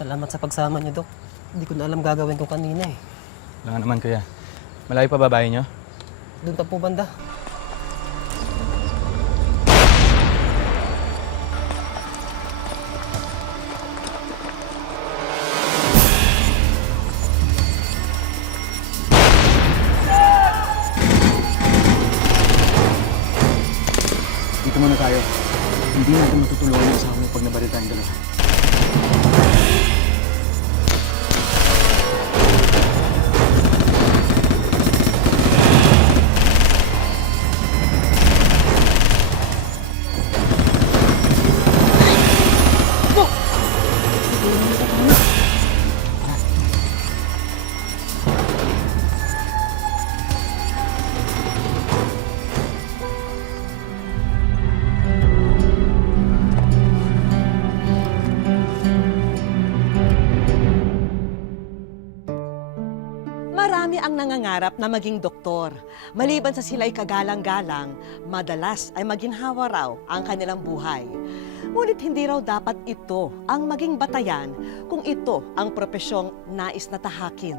Salamat sa pagsama niyo, Dok. Hindi ko na alam gagawin ko kanina eh. Wala nga naman, kuya. Malayo pa babae niyo? Doon pa po banda. Dito muna tayo. Hindi natin matutulungan yung asawa mo pag nabalita ang dalawa. Marami ang nangangarap na maging doktor. Maliban sa sila'y kagalang-galang, madalas ay maginhawa raw ang kanilang buhay. Ngunit hindi raw dapat ito ang maging batayan kung ito ang propesyong nais na tahakin.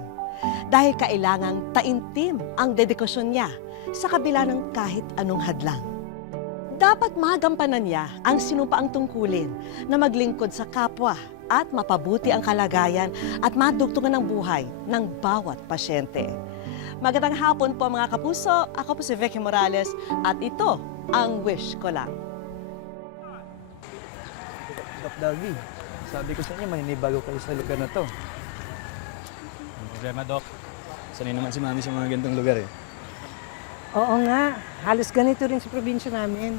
Dahil kailangang taimtim ang dedikasyon niya sa kabila ng kahit anong hadlang. Dapat magampanan niya ang sinumpaang tungkulin na maglingkod sa kapwa at mapabuti ang kalagayan at madugtungan ng buhay ng bawat pasyente. Magandang hapon po mga kapuso, ako po si Vicky Morales at ito ang Wish Ko Lang. Doc Dalby, sabi ko sa inyo, maninibago kayo sa lugar na to. Ang problema, Doc. Sanay naman si Mami sa mga ganitong lugar eh. Oo nga, halos ganito rin sa probinsya namin.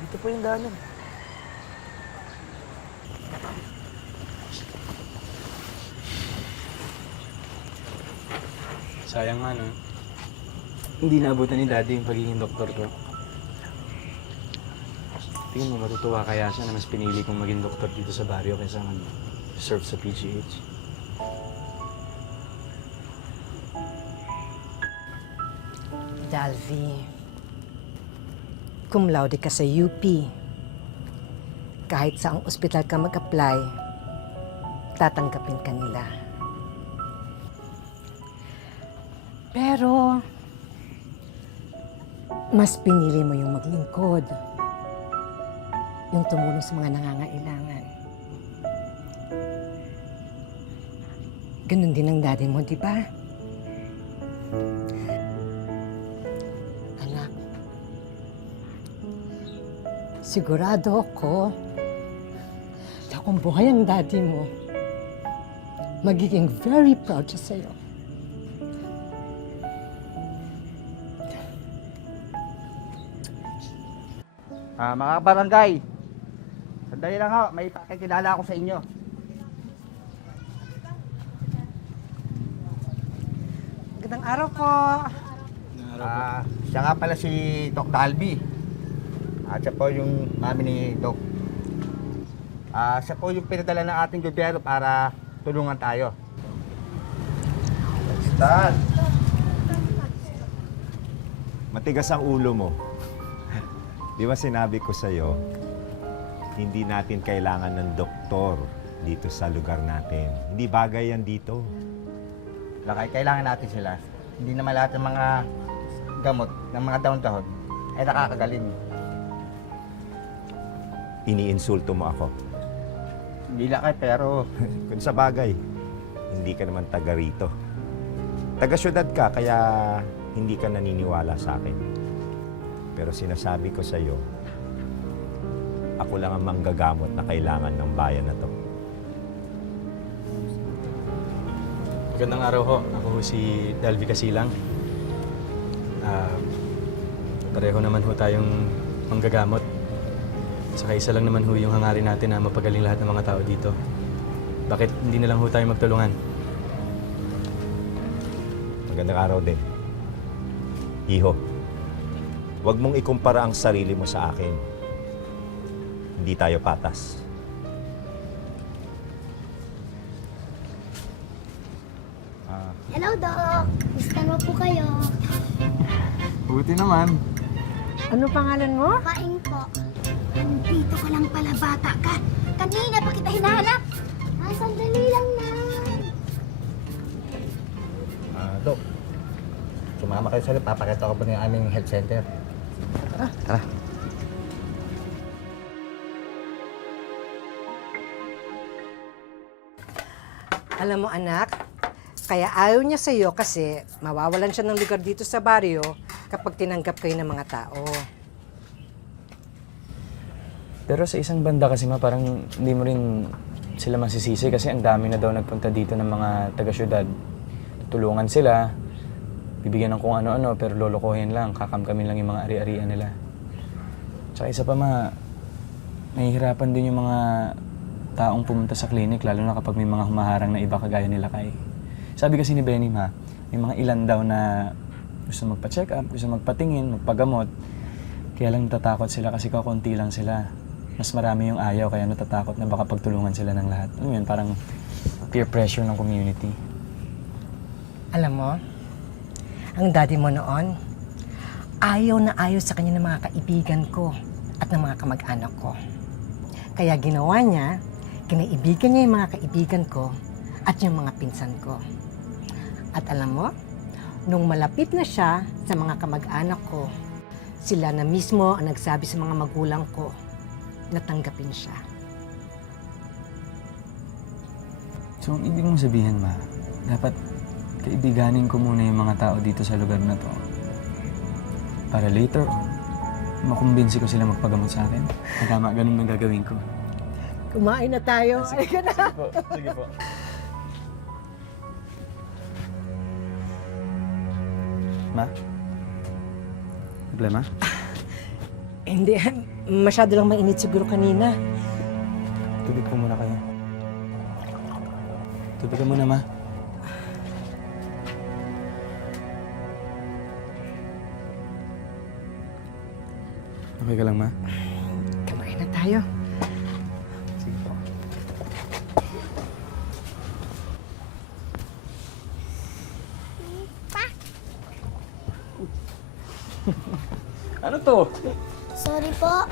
Dito po yung daanan. Sayang nga, no? Hindi naabutan ni Daddy yung pagiging doktor ko. Tingin mo, matutuwa kaya siya na mas pinili kong maging doktor dito sa baryo kaysa serve sa PGH. Dalvi, cum laude ka sa UP. Kahit saang ospital ka mag-apply, tatanggapin ka nila. Pero, mas pinili mo yung maglingkod. Yung tumulong sa mga nangangailangan. Ganun din ang daddy mo, di ba? Anak, sigurado ako na kung buhay ang daddy mo, magiging very proud siya sa'yo. Mga barangay, sandali lang ho, may pakikilala ako sa inyo. Magandang araw po. Siya nga pala si Doc Dalby. At siya po yung mami ni Doc. Siya po yung pinadala ng ating gobyerno para tulungan tayo. Stan! Matigas ang ulo mo. Di ba sinabi ko sa'yo, hindi natin kailangan ng doktor dito sa lugar natin. Hindi bagay yan dito. Kailangan natin sila. Hindi naman lahat ng mga gamot, ng mga dahon-dahon, ay nakakagaling. Iniinsulto mo ako. Hindi lang pero Kung sa bagay, hindi ka naman taga rito. Taga-syudad ka, kaya hindi ka naniniwala sa akin. Pero sinasabi ko sa'yo, ako lang ang manggagamot na kailangan ng bayan na to. Magandang araw ho. Ako ho si Dalby Casilang. Pareho naman ho tayong manggagamot. Saka isa lang naman ho yung hangarin natin na mapagaling lahat ng mga tao dito. Bakit hindi na lang ho tayo magtulungan? Magandang araw din. Iho, huwag mong ikumpara ang sarili mo sa akin. Hindi tayo patas. Hello, Doc! Gusto mo po kayo? Buti naman. Ano pangalan mo? Paing po. Nandito ka lang pala, bata ka. Kanina pa kita hinahanap. Ay, Mama kayo sa'yo, papakita ko po ng aming health center. Tara. Alam mo anak, kaya ayaw niya sa'yo kasi mawawalan siya ng lugar dito sa baryo kapag tinanggap kayo ng mga tao. Pero sa isang banda kasi parang hindi mo rin sila masisisi kasi ang dami na daw nagpunta dito ng mga taga-syudad. Tutulungan sila, bibigyan ng kung ano-ano pero lolokohin lang, kakamkamin lang yung mga ari-arian nila. Tsaka isa pa nahihirapan din yung mga taong pumunta sa clinic lalo na kapag may mga humaharang na iba kagaya nila kay. Sabi kasi ni Benny may mga ilan daw na gusto magpa-check up, gusto magpatingin, magpagamot. Kaya lang natatakot sila kasi kakunti lang sila. Mas marami yung ayaw kaya natatakot na baka pagtulungan sila ng lahat. Alam mo yun, parang peer pressure ng community. Alam mo, ang daddy mo noon, ayaw na ayaw sa kanya ng mga kaibigan ko at ng mga kamag-anak ko. Kaya ginawa niya, kinaibigan niya yung mga kaibigan ko at yung mga pinsan ko. At alam mo, nung malapit na siya sa mga kamag-anak ko, sila na mismo ang nagsabi sa mga magulang ko na tanggapin siya. So, ang ibig mong sabihin, dapat kaibiganin ko muna yung mga tao dito sa lugar na to. Para later on, makumbinsi ko sila magpagamot sa akin. Tama, ganun ang gagawin ko. Kumain na tayo. Halika na. Sige po, sige po. Ma? Problema? Hindi, masyado lang mainit siguro kanina. Tubig po muna kayo. Tubig ka muna, Ma. Okay ka lang, Ma? Kumain na tayo. Sige po. Ano to? Sorry po.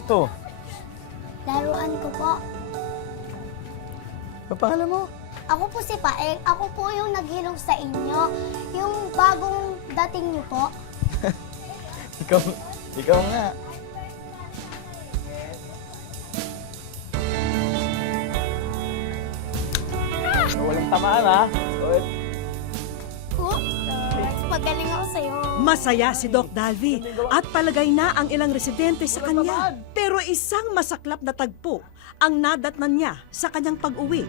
Ito. Laruan ko po. Papangalan mo? Ako po si Paeng. Ako po yung naghilong sa inyo. Yung bagong dating niyo po. Ikaw nga. Walang tamaan, ha? Oh, magaling ako sa'yo. Masaya si Doc Dalvi at palagay na ang ilang residente sa kanya. Pero isang masaklap na tagpo ang nadatnan niya sa kanyang pag-uwi.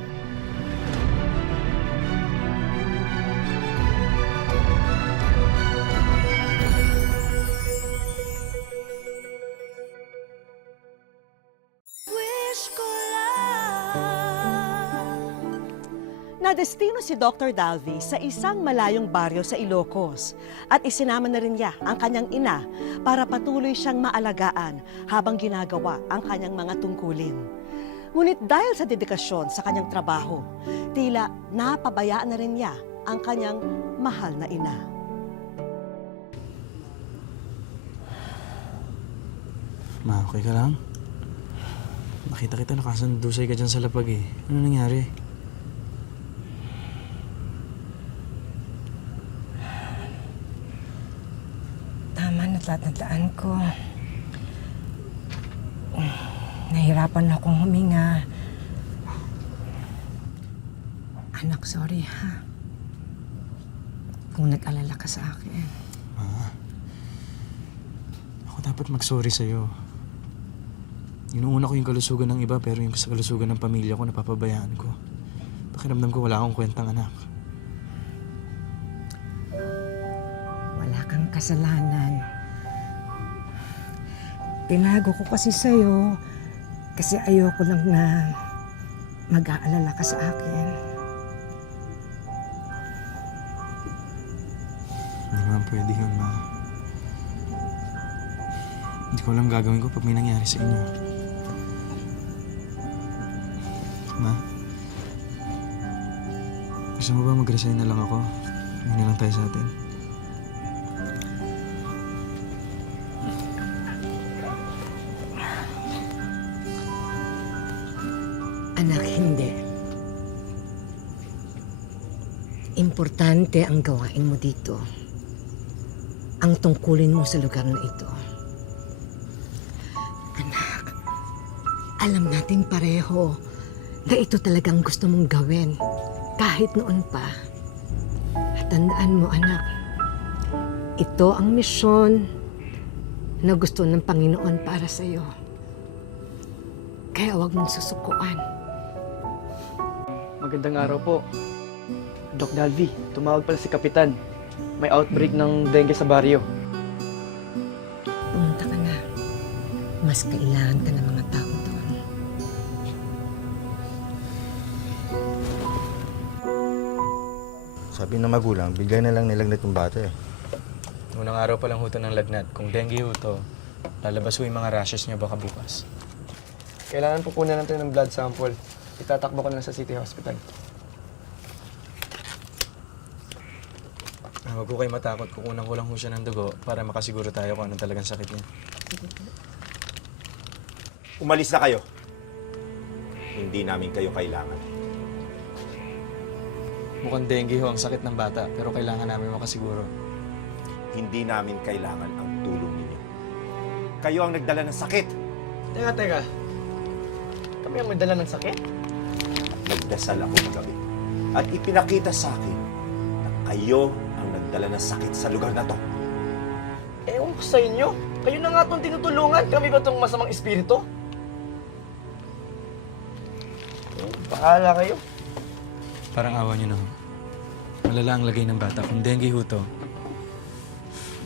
Nadestino si Dr. Dalvi sa isang malayong baryo sa Ilocos at isinama na rin niya ang kanyang ina para patuloy siyang maalagaan habang ginagawa ang kanyang mga tungkulin. Ngunit dahil sa dedikasyon sa kanyang trabaho, tila napabayaan na rin niya ang kanyang mahal na ina. Ma, okay ka lang? Nakita kita nakasandusay ka dyan sa lapag eh. Ano nangyari? Tama na lahat ng daan ko. Nahirapan akong huminga. Anak, sorry ha. Kung nag-alala ka sa akin. Ako dapat mag-sorry sa'yo. Inuuna ko yung kalusugan ng iba pero yung sa kalusugan ng pamilya ko napapabayaan ko. Pakiramdam ko wala akong kwentang anak. Wala kang kasalanan. Tinago ko kasi sa'yo kasi ayoko lang na mag-aalala ka sa akin. Hindi naman pwede yun, Ma. Hindi ko alam gagawin ko pag may nangyari sa inyo. Ma? Gusto mo ba mag-resign na lang ako? Hindi na lang tayo sa atin. Anak, hindi. Importante ang gawain mo dito. Ang tungkulin mo sa lugar na ito. Anak, alam natin pareho na ito talagang gusto mong gawin kahit noon pa. At tandaan mo, anak, ito ang misyon na gusto ng Panginoon para sa iyo. Kaya huwag mong susukuan. Magandang araw po. Doc Dalby, tumawag pala si Kapitan. May outbreak ng dengue sa baryo. Pumunta ka na. Mas kailangan ka ng mga tao doon. Sabi ng magulang, bigla na lang nilagnat yung bata eh. Unang araw pa lang ho to ng lagnat. Kung dengue ho to, lalabas ho yung mga rashes niya baka bukas. Kailangan pupunan natin ng blood sample. Itatakbo ko na sa City Hospital. Huwag ko kayo matakot. Kukunan ko lang ho siya ng dugo para makasiguro tayo kung anong talagang sakit niya. Umalis na kayo. Hindi namin kayo kailangan. Mukhang dengue ho ang sakit ng bata, pero kailangan namin makasiguro. Hindi namin kailangan ang tulong ninyo. Kayo ang nagdala ng sakit. Teka. Kami ang may dala ng sakit? Nagdasal ako kagabi. At ipinakita sa akin na kayo ang nagdala ng sakit sa lugar na to. Ewan ko sa inyo. Kayo na nga itong tinutulungan. Kami ba itong masamang espiritu? Bahala kayo. Parang awa niyo na ho. Malala ang lagay ng bata. Kung dengue ho to,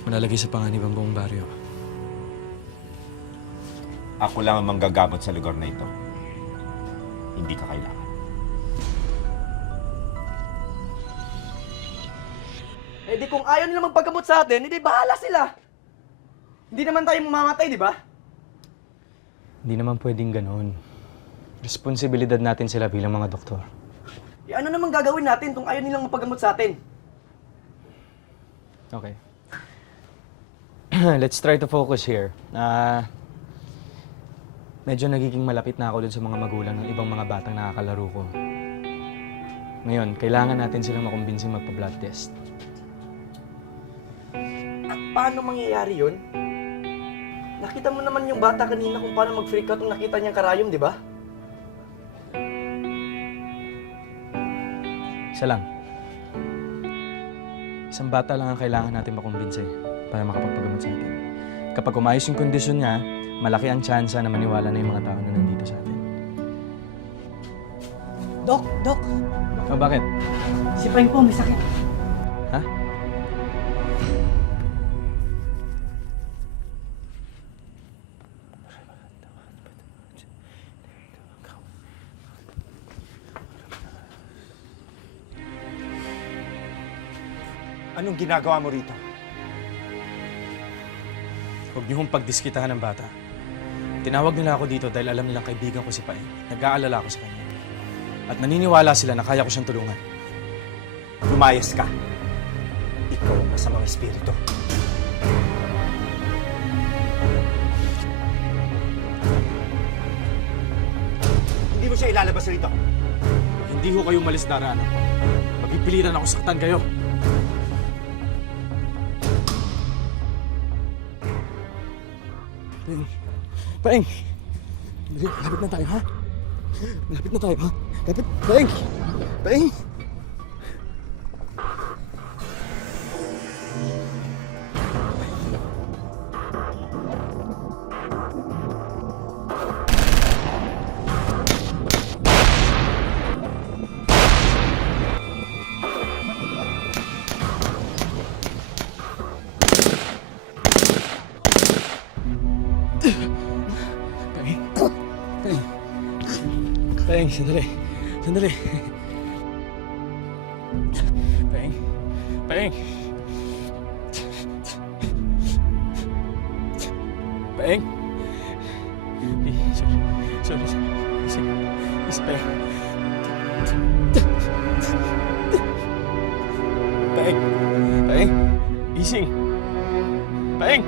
malalagay sa panganib ang buong baryo. Ako lang ang manggagamot sa lugar na ito. Hindi ka kailangan. Eh di kung ayaw nila magpagamot sa atin, hindi bahala sila. Hindi naman tayo mamamatay, di ba? Hindi naman pwedeng ganoon. Responsibilidad natin sila bilang mga doktor. Eh ano naman gagawin natin kung ayaw nilang mapagamot sa atin? Okay. Let's try to focus here. Medyo nagiging malapit na ako dun sa mga magulang ng ibang mga batang nakakalaro ko. Ngayon, kailangan natin silang makumbinsing magpa-blood test. At paano mangyayari yun? Nakita mo naman yung bata kanina kung paano mag-freak out nung nakita niyang karayom, di ba? Isa lang. Isang bata lang ang kailangan natin makumbinse para makapagpagamot sa atin. Kapag umayos yung kondisyon niya, malaki ang tsansa na maniwala na yung mga tao na nandito sa atin. Dok, O bakit? si Frank po may sakit. Ha? Anong ginagawa mo rito? Huwag niyo hong pagdiskitahan ng bata. Tinawag nila ako dito dahil alam nilang kaibigan ko si Paeng. Nag-aalala ako sa kanya. At naniniwala sila na kaya ko siyang tulungan. Lumayas ka. Ikaw ang masamang espiritu. Hindi mo siya ilalabas rito. Hindi ho kayo umalis daraanan ko. Mapipilitan ako saktan kayo. Paeng! Lapit na tayo, ha? Lapit na tayo, ha? Lapit! Paeng! Paeng! Paeng, sandali. Sandali. Paeng. Paeng. Paeng. Sorry. Easy, Paeng. Paeng. Paeng. Easy. Paeng.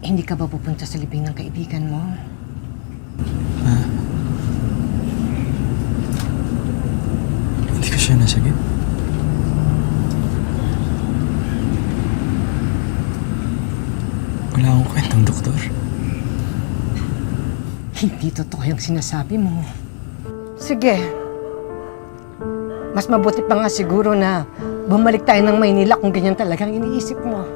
Hindi ka ba pupunta sa libing ng kaibigan mo? Hindi ko siya nasagip. Wala akong kwentang doktor. Hindi totoo yung sinasabi mo. Sige. Mas mabuti pa nga siguro na bumalik tayo ng Maynila kung ganyan talagang iniisip mo.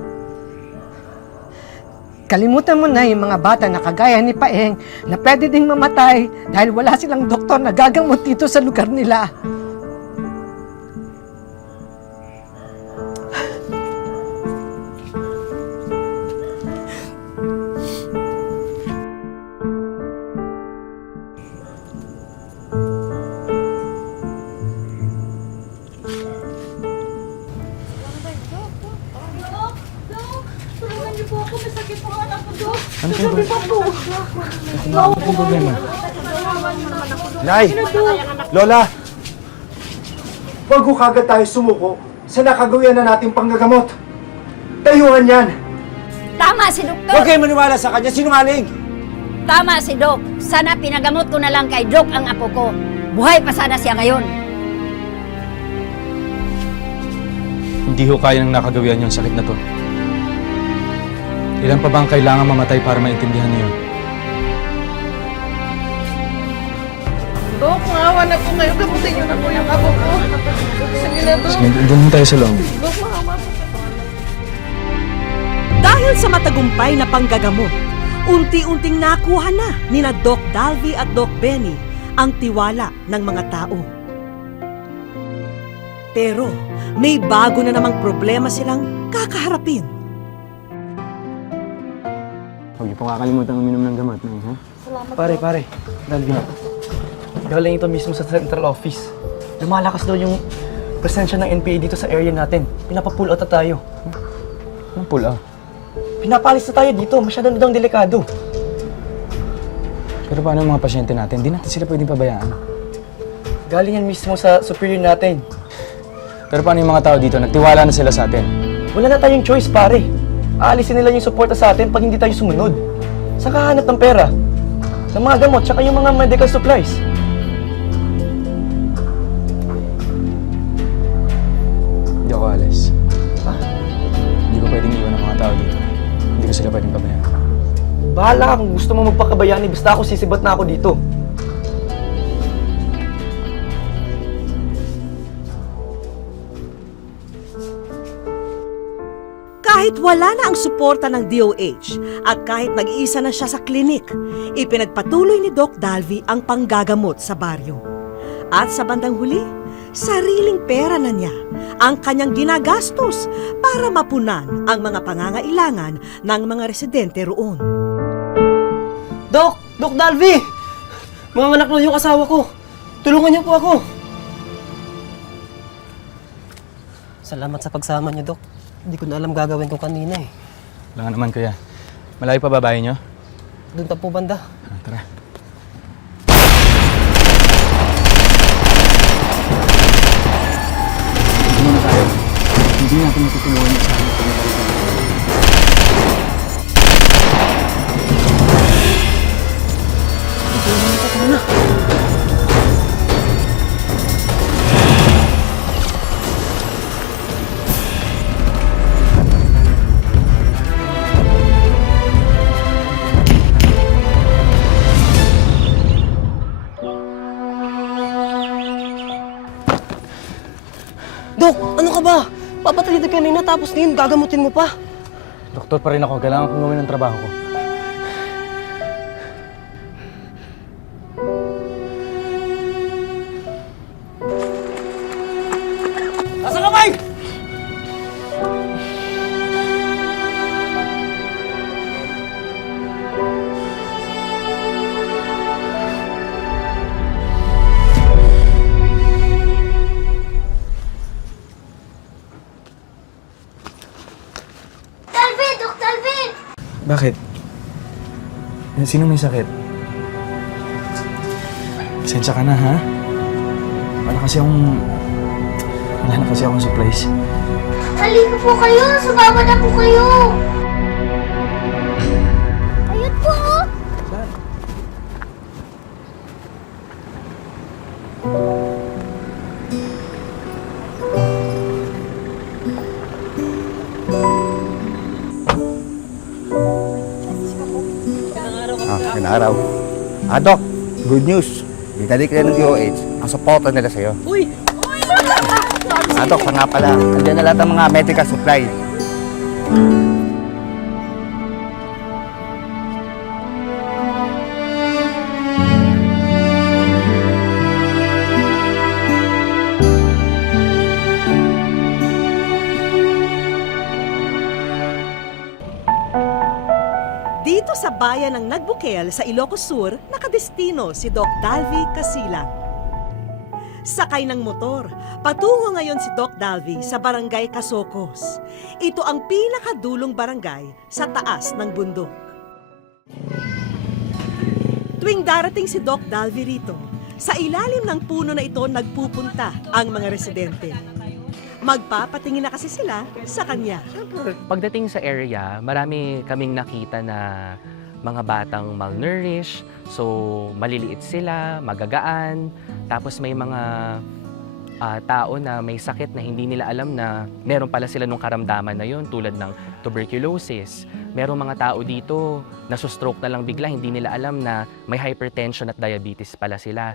Kalimutan mo na yung mga bata na kagaya ni Paeng na pwede ding mamatay dahil wala silang doktor na gagamot dito sa lugar nila. Ano pong problema? Nay! Lola! Bago kagad tayo sumuko sa nakagawian na nating panggagamot. Tayuan yan! Tama si Doktor! Huwag kayo maniwala sa kanya, sinungaling! Tama si Dok! Sana pinagamot ko na lang kay Dok ang apo ko. Buhay pa sana siya ngayon. Hindi ho kaya ng nakagawian yung sakit na to. Ilan pa bang kailangan mamatay para maintindihan niyo? Dok, maawa na po kayo. Gamutin niyo na po yung apo ko. Sige na, Dok. Sige, doon tayo sa loob. Dok, maawa po. Dahil sa matagumpay na panggagamot, unti-unting nakuha na nina Doc Dalvi at Doc Benny ang tiwala ng mga tao. Pero may bago na namang problema silang kakaharapin. Huwag niyo pong kakalimutan uminom ng gamot, Nay, ha? Pare, Dalvin. Galing ito mismo sa central office. Lumalakas daw yung presensya ng NPA dito sa area natin. Pinapapull out na tayo. Anong pull out? Pinapalis na tayo dito. Masyado na daw delikado. Pero paano yung mga pasyente natin? Hindi natin sila pwedeng pabayaan. Galing yan mismo sa superior natin. Pero paano yung mga tao dito? Nagtiwala na sila sa atin. Wala na tayong choice, pare. Aalisin nila yung suporta sa atin pag hindi tayo sumunod. Saan ka hahanap ng pera? Ng mga gamot, tsaka yung mga medical supplies. Hindi ako alis. Hindi ko pwedeng iwan ang mga tao dito. Hindi ko sila pwedeng pabayaan. Bahala ka kung gusto mo magpakabayani, basta ako sisibat na ako dito. Kahit wala na ang suporta ng DOH at kahit nag-iisa na siya sa klinik, ipinagpatuloy ni Doc Dalvi ang panggagamot sa baryo. At sa bandang huli, sariling pera na niya ang kanyang ginagastos para mapunan ang mga pangangailangan ng mga residente roon. Doc Dalvi! Mga anak na yung asawa ko. Tulungan niyo po ako. Salamat sa pagsama niyo, Doc. Hindi ko na alam gagawin ko kanina eh. Wala nga naman, kuya. Malayo pa babae niyo? Doon pa po banda. Tara. Dito muna tayo. Hindi natin matutulungan yung asawa ko. Doc, ano ka ba? Papatay ka kanina tapos ngayon gagamutin mo pa. Doktor pa rin ako. Kailangan kong gawin ang trabaho ko. Nasa kamay! Dalvin! Dok Dalvin! Bakit? Sino may sakit? Pasensya ka na, ha? Wala na kasi akong supplies. Halika po kayo! Sumama na po kayo! Magandang araw. Doc, good news. Binalik rin ng DOH ang supporter nila sa'yo. Uy! Doc, pa nga pala. Andiyan na lahat ng mga medical supply. Dito sa bayan ng Nagbukel sa Ilocos Sur, nakadestino si Doc Dalvi Casilang. Sakay ng motor, patungo ngayon si Doc Dalvi sa barangay Casocos. Ito ang pinakadulong barangay sa taas ng bundok. Tuwing darating si Doc Dalvi rito, sa ilalim ng puno na ito nagpupunta ang mga residente. Magpapatingin na kasi sila sa kanya. Pagdating sa area, marami kaming nakita na mga batang malnourished, so maliliit sila, magagaan, tapos may mga tao na may sakit na hindi nila alam na meron pala sila nung karamdaman na yon, tulad ng tuberculosis. Merong mga tao dito na stroke na lang bigla, hindi nila alam na may hypertension at diabetes pala sila.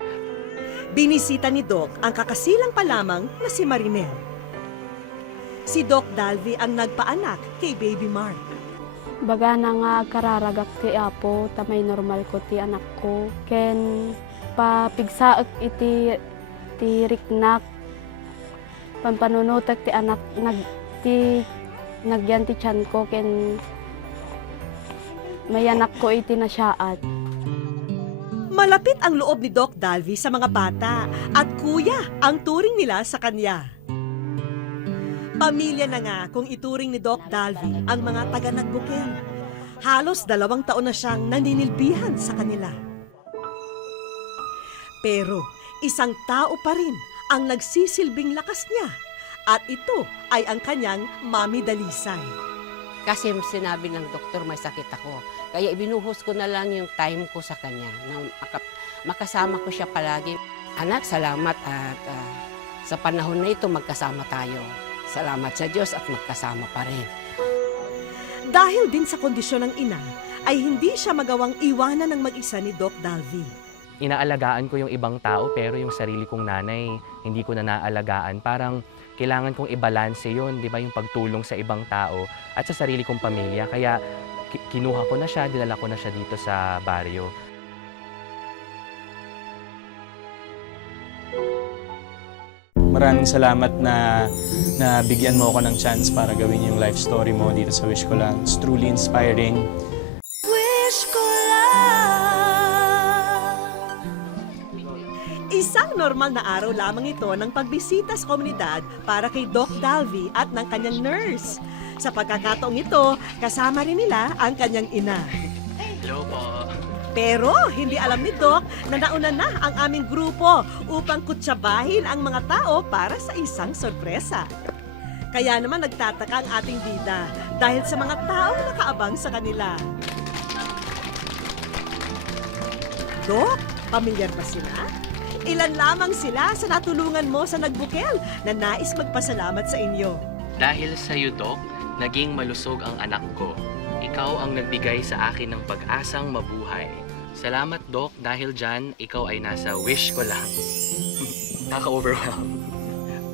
Binisita ni Doc ang kakasilang pa lamang na si Marinel. Si Doc Dalvi ang nagpaanak kay Baby Mark. Baga na nga kararagak ti apo, tamay normal ko ti anak ko. Ken papigsaak iti riknak, pampanunutak ti anak, nagyan ti tiyan ko, ken may anak ko iti nasyaat. Malapit ang loob ni Doc Dalvi sa mga bata at kuya ang turing nila sa kanya. Pamilya na nga kung ituring ni Doc Dalvi ang mga taga-Nagbukel. Halos 2 taon na siyang naninilbihan sa kanila. Pero isang tao pa rin ang nagsisilbing lakas niya at ito ay ang kanyang Mami Dalisay. Kasi sinabi ng doktor may sakit ako. Kaya ibinuhos ko na lang yung time ko sa kanya. Na makasama ko siya palagi. Anak, salamat at sa panahon na ito magkasama tayo. Salamat sa Diyos at magkasama pa rin. Dahil din sa kondisyon ng ina, ay hindi siya magawang iwanan ng mag-isa ni Doc Dalvi. Inaalagaan ko yung ibang tao pero yung sarili kong nanay, hindi ko na naalagaan. Parang kailangan kong ibalanse yun, di ba, yung pagtulong sa ibang tao at sa sarili kong pamilya. Kaya kinuha ko na siya, dinala ko na siya dito sa baryo. Maraming salamat na bigyan mo ako ng chance para gawin yung life story mo dito sa Wish Ko Lang. It's truly inspiring. Wish ko lang. Isang normal na araw lamang ito ng pagbisita sa komunidad para kay Doc Dalvi at ng kanyang nurse. Sa pagkakataong ito, kasama rin nila ang kanyang ina. Hello po. Pero hindi alam ni Doc na nauna na ang aming grupo upang kutsabahin ang mga tao para sa isang sorpresa. Kaya naman nagtataka ang ating bida dahil sa mga taong nakaabang sa kanila. Doc, pamilyar ba sila? Ilan lamang sila sa natulungan mo sa Nagbukel na nais magpasalamat sa inyo. Dahil sa iyo, Doc, naging malusog ang anak ko. Ikaw ang nagbigay sa akin ng pag-asang mabuhay. Salamat, Doc, dahil dyan, ikaw ay nasa wish ko lang. Nakaka-overwhelm.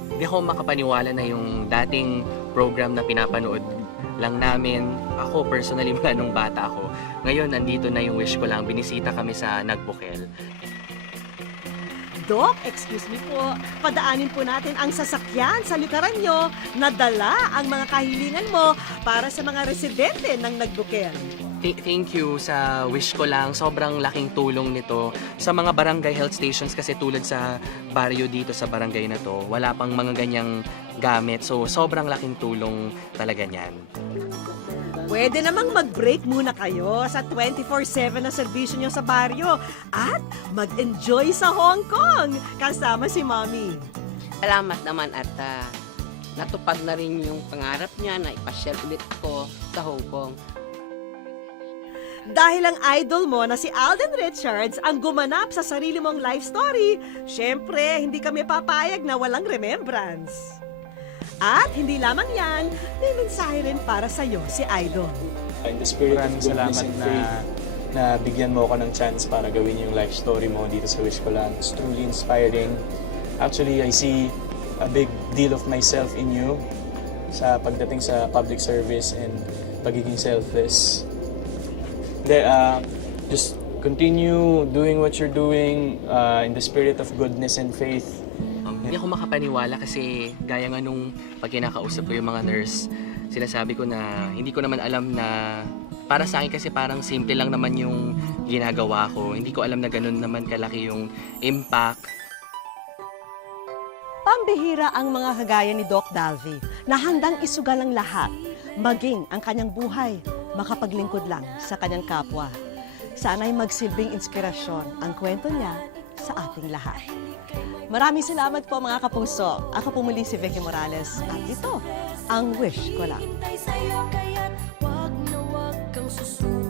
Hindi ako makapaniwala na yung dating program na pinapanood lang namin, ako personally mula nung bata ako, ngayon nandito na yung wish ko lang, binisita kami sa Nagbukel. Doc, excuse me po, padaanin po natin ang sasakyan sa likuran nyo na dala ang mga kahilingan mo para sa mga residente ng Nagbukel. Thank you sa wish ko lang. Sobrang laking tulong nito sa mga barangay health stations kasi tulad sa baryo dito sa barangay na to, wala pang mga ganyang gamit. So, sobrang laking tulong talaga niyan. Pwede namang mag-break muna kayo sa 24/7 na serbisyo nyo sa baryo at mag-enjoy sa Hong Kong kasama si Mommy. Salamat naman at natupad na rin yung pangarap niya na ipasyal ulit ko sa Hong Kong. Dahil ang idol mo na si Alden Richards ang gumanap sa sarili mong life story, syempre hindi kami papayag na walang remembrance. At hindi lamang yan, may mensahe rin para sa'yo si Idol. Maraming salamat na bigyan mo ako ng chance para gawin yung life story mo dito sa Wish Ko Lang. It's truly inspiring. Actually, I see a big deal of myself in you sa pagdating sa public service and pagiging selfless. Just continue doing what you're doing in the spirit of goodness and faith. Hindi ako makapaniwala kasi gaya nga nung pag kinakausap ko yung mga nurse, sila sabi ko na hindi ko naman alam na para sa akin kasi parang simple lang naman yung ginagawa ko. Hindi ko alam na ganun naman kalaki yung impact. Pambihira ang mga kagaya ni Doc Dalvi na handang isugal ang lahat, maging ang kanyang buhay, makapaglingkod lang sa kanyang kapwa. Sana'y magsilbing inspirasyon ang kwento niya sa ating lahat. Maraming salamat po mga kapuso. Ako po muli si Vicky Morales at ito ang Wish Ko Lang. Wag na wag kang susunod.